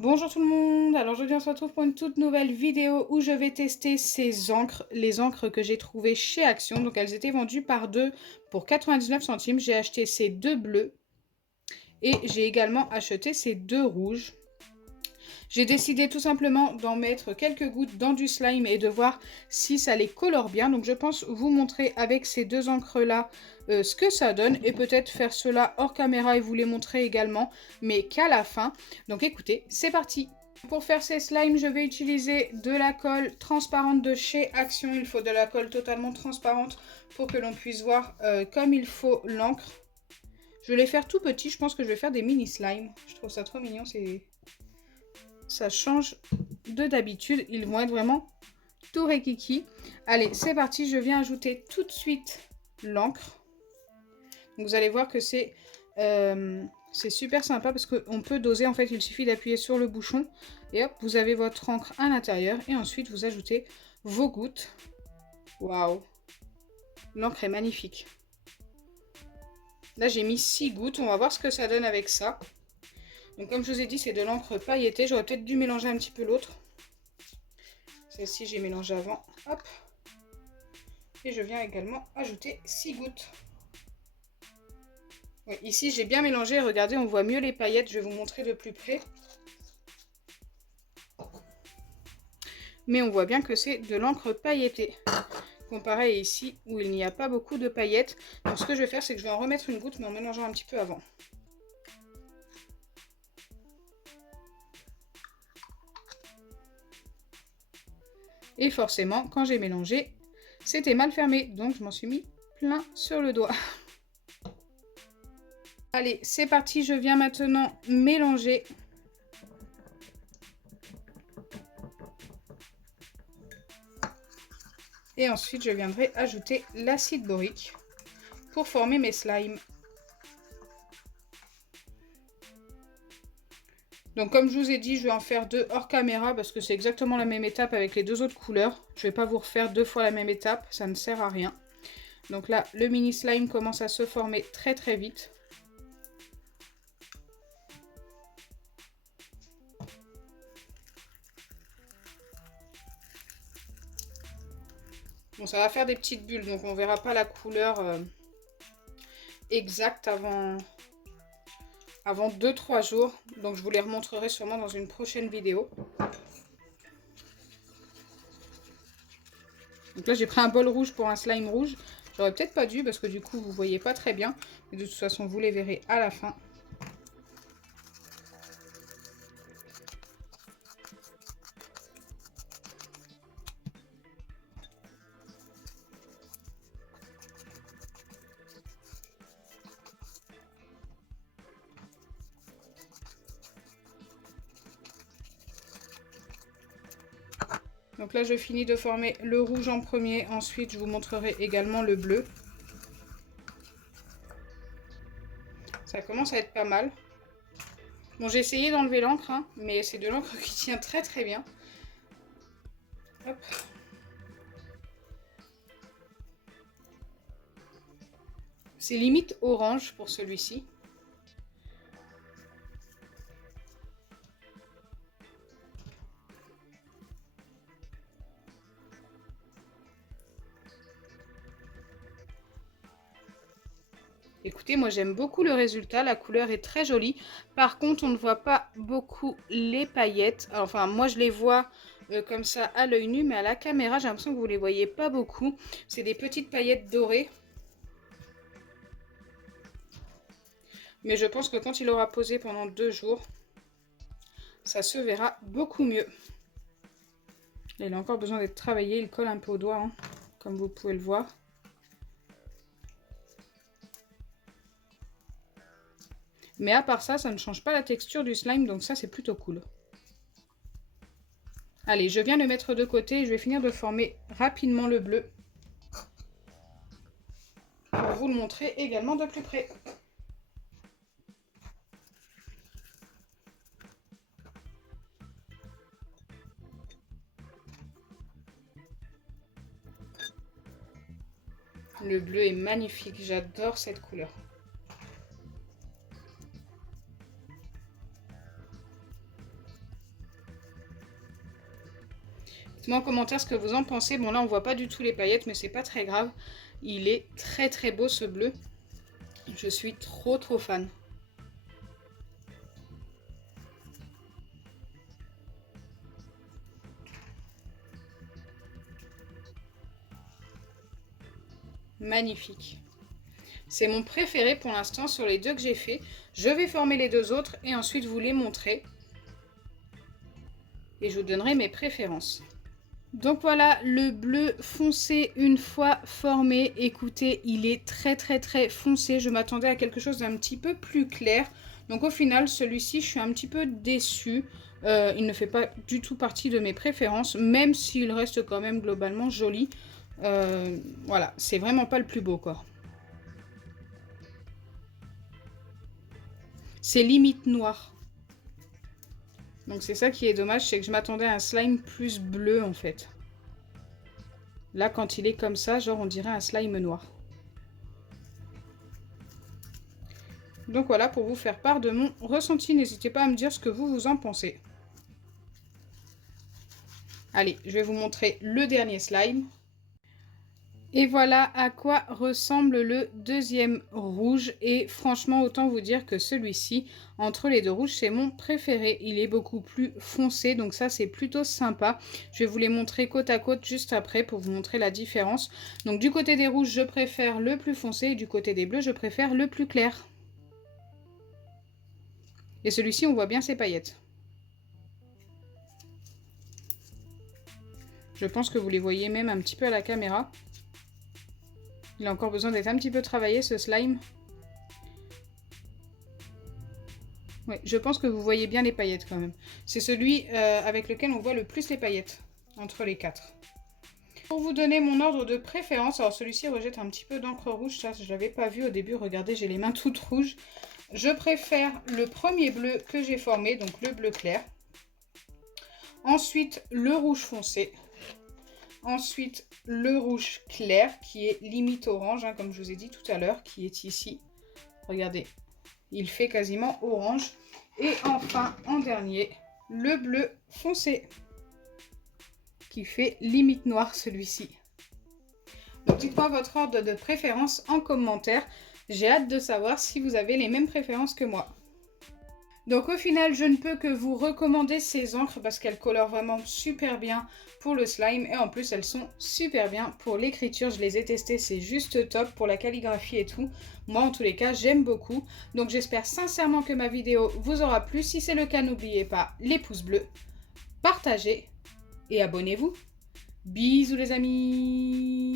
Bonjour tout le monde, alors aujourd'hui on se retrouve pour une toute nouvelle vidéo où je vais tester ces encres, les encres que j'ai trouvées chez Action. Donc elles étaient vendues par deux pour 99 centimes. J'ai acheté ces deux bleus et j'ai également acheté ces deux rouges. J'ai décidé tout simplement d'en mettre quelques gouttes dans du slime et de voir si ça les colore bien. Donc je pense vous montrer avec ces deux encres là ce que ça donne et peut-être faire cela hors caméra et vous les montrer également, mais qu'à la fin. Donc écoutez, c'est parti. Pour faire ces slimes, je vais utiliser de la colle transparente de chez Action. Il faut de la colle totalement transparente pour que l'on puisse voir comme il faut l'encre. Je vais les faire tout petits, je pense que je vais faire des mini slimes. Je trouve ça trop mignon, ça change de d'habitude. Ils vont être vraiment tout rikiki. Allez, c'est parti, je viens ajouter tout de suite l'encre. Vous allez voir que c'est super sympa parce qu'on peut doser. En fait, il suffit d'appuyer sur le bouchon et hop, vous avez votre encre à l'intérieur. Et ensuite, vous ajoutez vos gouttes. Waouh! L'encre est magnifique. Là, j'ai mis 6 gouttes. On va voir ce que ça donne avec ça. Donc, comme je vous ai dit, c'est de l'encre pailletée. J'aurais peut-être dû mélanger un petit peu l'autre. Celle-ci, j'ai mélangé avant. Hop! Et je viens également ajouter 6 gouttes. Oui, ici, j'ai bien mélangé. Regardez, on voit mieux les paillettes. Je vais vous montrer de plus près. Mais on voit bien que c'est de l'encre pailletée. Comparé ici, où il n'y a pas beaucoup de paillettes. Donc, ce que je vais faire, c'est que je vais en remettre une goutte, mais en mélangeant un petit peu avant. Et forcément, quand j'ai mélangé, c'était mal fermé. Donc, je m'en suis mis plein sur le doigt. Allez, c'est parti. Je viens maintenant mélanger. Et ensuite, je viendrai ajouter l'acide borique pour former mes slimes. Donc comme je vous ai dit, je vais en faire deux hors caméra parce que c'est exactement la même étape avec les deux autres couleurs. Je ne vais pas vous refaire deux fois la même étape, ça ne sert à rien. Donc là, le mini slime commence à se former très très vite. Bon, ça va faire des petites bulles, donc on ne verra pas la couleur exacte avant 2-3 jours. Donc je vous les remontrerai sûrement dans une prochaine vidéo. Donc là, j'ai pris un bol rouge pour un slime rouge. J'aurais peut-être pas dû parce que du coup, vous voyez pas très bien. Mais de toute façon, vous les verrez à la fin. Donc là, je finis de former le rouge en premier. Ensuite, je vous montrerai également le bleu. Ça commence à être pas mal. Bon, j'ai essayé d'enlever l'encre, hein, mais c'est de l'encre qui tient très très bien. Hop. C'est limite orange pour celui-ci. Écoutez, moi j'aime beaucoup le résultat, la couleur est très jolie. Par contre, on ne voit pas beaucoup les paillettes. Enfin, moi je les vois comme ça à l'œil nu, mais à la caméra, j'ai l'impression que vous ne les voyez pas beaucoup. C'est des petites paillettes dorées. Mais je pense que quand il aura posé pendant 2 jours, ça se verra beaucoup mieux. Il a encore besoin d'être travaillé, il colle un peu au doigt, hein, comme vous pouvez le voir. Mais à part ça, ça ne change pas la texture du slime, donc ça c'est plutôt cool. Allez, je viens le mettre de côté et je vais finir de former rapidement le bleu. Pour vous le montrer également de plus près. Le bleu est magnifique, j'adore cette couleur. Dites-moi en commentaire ce que vous en pensez. Bon là on voit pas du tout les paillettes, mais c'est pas très grave. Il est très très beau ce bleu. Je suis trop fan. Magnifique. C'est mon préféré pour l'instant sur les deux que j'ai fait. Je vais former les deux autres et ensuite vous les montrer. Et je vous donnerai mes préférences. Donc voilà le bleu foncé une fois formé. Écoutez, il est très foncé. Je m'attendais à quelque chose d'un petit peu plus clair. Donc au final, celui-ci, je suis un petit peu déçue. Il ne fait pas du tout partie de mes préférences, même s'il reste quand même globalement joli. Voilà, c'est vraiment pas le plus beau quoi. C'est limite noir. Donc c'est ça qui est dommage, c'est que je m'attendais à un slime plus bleu en fait. Là quand il est comme ça, genre on dirait un slime noir. Donc voilà pour vous faire part de mon ressenti. N'hésitez pas à me dire ce que vous en pensez. Allez, je vais vous montrer le dernier slime. Et voilà à quoi ressemble le deuxième rouge. Et franchement, autant vous dire que celui-ci, entre les deux rouges, c'est mon préféré. Il est beaucoup plus foncé, donc ça, c'est plutôt sympa. Je vais vous les montrer côte à côte juste après pour vous montrer la différence. Donc du côté des rouges, je préfère le plus foncé et du côté des bleus, je préfère le plus clair. Et celui-ci, on voit bien ses paillettes. Je pense que vous les voyez même un petit peu à la caméra. Il a encore besoin d'être un petit peu travaillé, ce slime. Oui, je pense que vous voyez bien les paillettes quand même. C'est celui avec lequel on voit le plus les paillettes, entre les quatre. Pour vous donner mon ordre de préférence, alors celui-ci rejette un petit peu d'encre rouge, ça je ne l'avais pas vu au début, regardez, j'ai les mains toutes rouges. Je préfère le premier bleu que j'ai formé, donc le bleu clair. Ensuite, le rouge foncé. Ensuite, le rouge clair qui est limite orange, hein, comme je vous ai dit tout à l'heure, qui est ici. Regardez, il fait quasiment orange. Et enfin, en dernier, le bleu foncé qui fait limite noir celui-ci. Donc dites-moi votre ordre de préférence en commentaire. J'ai hâte de savoir si vous avez les mêmes préférences que moi. Donc au final, je ne peux que vous recommander ces encres parce qu'elles colorent vraiment super bien pour le slime. Et en plus, elles sont super bien pour l'écriture. Je les ai testées, c'est juste top pour la calligraphie et tout. Moi, en tous les cas, j'aime beaucoup. Donc j'espère sincèrement que ma vidéo vous aura plu. Si c'est le cas, n'oubliez pas les pouces bleus, partagez et abonnez-vous. Bisous les amis!